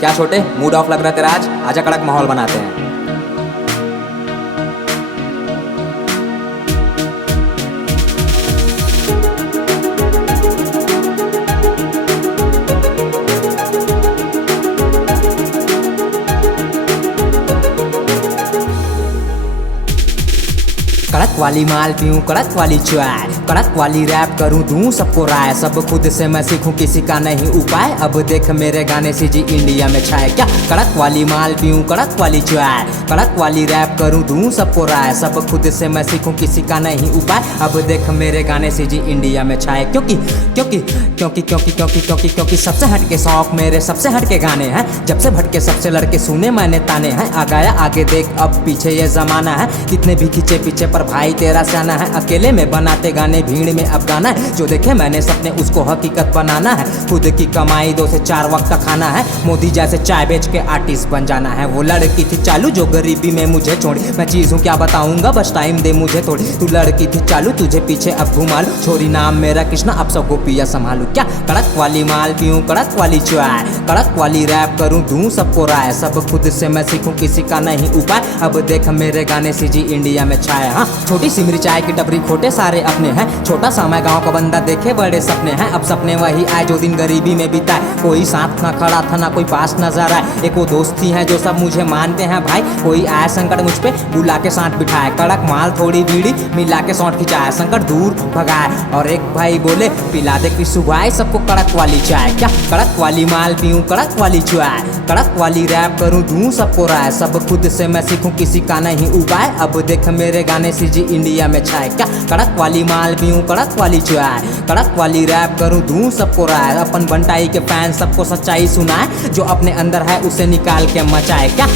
क्या छोटे, mood off लग रहा है तेरा आज? आजा कड़क माहौल बनाते हैं। कड़क वाली माल पीऊं, कड़क वाली चाय, कड़क वाली रैप करूं, दूं सबको राय। सब खुद से मैं सीखूं, किसी का नहीं उपाय। अब देख मेरे गाने से जी इंडिया में छाए। क्या कड़क वाली माल पीऊं, कड़क वाली चाय, कड़क वाली रैप करूं, दूं सबको राय। सब खुद से मैं सीखूं, किसी का नहीं उपाय। अब देख मेरे गाने से जी इंडिया में छाए। क्योंकि क्योंकि क्योंकि क्योंकि क्योंकि क्योंकि क्योंकि सबसे हटके शौक मेरे, सबसे हटके गाने हैं। जब से भटके सबसे लड़के सुने मैंने ताने हैं। आ गया आगे देख, अब पीछे ये जमाना है। कितने भी खींचे पीछे पर भाई तेरा सियाना है। अकेले में बनाते गाने, भीड़ में अब गाना है। जो देखे मैंने सपने उसको हकीकत बनाना है। खुद की कमाई 2 से 4 वक्त का खाना है। मोदी जैसे चाय बेच के आर्टिस्ट बन जाना है। वो लड़की थी चालू जो गरीबी में मुझे छोड़ी। मैं चीज हूँ क्या बताऊंगा, बस टाइम दे मुझे थोड़ी। तू लड़की थी चालू, तुझे पीछे अब घुमा लूं। छोरी नाम मेरा कृष्णा, अब सब गोपिया संभालू। क्या कड़क वाली माल पीऊं, कड़क वाली चाय, कड़क वाली रैप करूं, दूं सबको राय। सब खुद से मैं सीखूं, किसी का नहीं उपाय। अब देख मेरे गाने से जी इंडिया में छाए। हाँ, छोटी सिमरी चाय की टपरी, खोटे सारे अपने हैं। छोटा सा मैं गाँव का बंदा, देखे बड़े सपने हैं। अब सपने वही आए जो दिन गरीबी में बिताए। कोई साथ ना खड़ा था, ना कोई पास नजर आए। एक वो दोस्ती है जो सब मुझे मानते हैं भाई। कोई आया संकट मुझ पे, बुला के साथ बिठाए। कड़क माल थोड़ी बीड़ी मिला के सौंठ खिंचाए। संकट दूर भगाए और एक भाई बोले पिला दे कि सुबह सबको कड़क वाली चाय। क्या कड़क वाली माल पीऊं, कड़क वाली चाय, कड़क वाली रैप करूं, दूं सबको राय। सब खुद से मैं सीखूं, किसी का नहीं उपाय। अब देख मेरे गाने से जी इंडिया में छाए। क्या कड़क वाली माल पीऊं, कड़क वाली चाय, कड़क वाली रैप करूं, दूं सबको राय। अपन बंटाई के फैन सबको सच्चाई सुनाए। जो अपने अंदर है उसे निकाल के मचाए। क्या